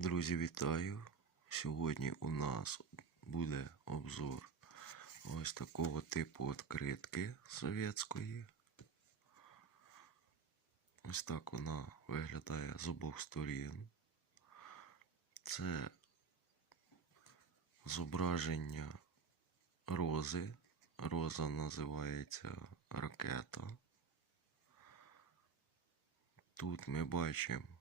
Друзі, вітаю! Сьогодні у нас буде обзор ось такого типу відкритки совєтської. Ось так вона виглядає з обох сторін. Це зображення рози. Роза називається ракета. Тут ми бачимо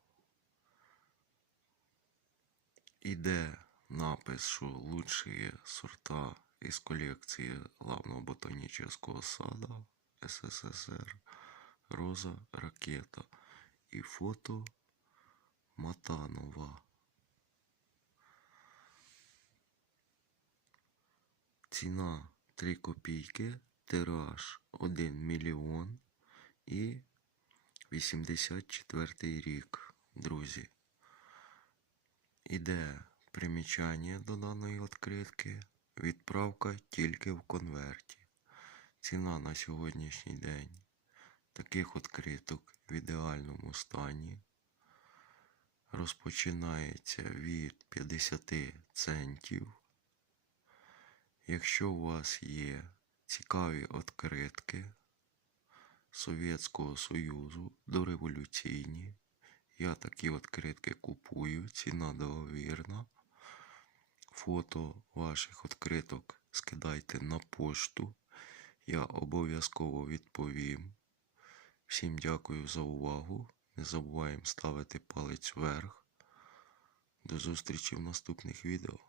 Іде напис, що лучшие сорта із колекції главного ботанічного сада СССР Роза Ракета і фото Матанова. Ціна 3 копійки, тираж 1 мільйон і 84 рік, друзі. Іде примічання до даної відкритки. Відправка тільки в конверті. Ціна на сьогоднішній день таких відкриток в ідеальному стані розпочинається від 50 центів. Якщо у вас є цікаві відкритки Совєтського Союзу дореволюційні, я такі відкритки купую, ціна договірна. Фото ваших відкриток скидайте на пошту. Я обов'язково відповім. Всім дякую за увагу. Не забуваємо ставити палець вверх. До зустрічі в наступних відео.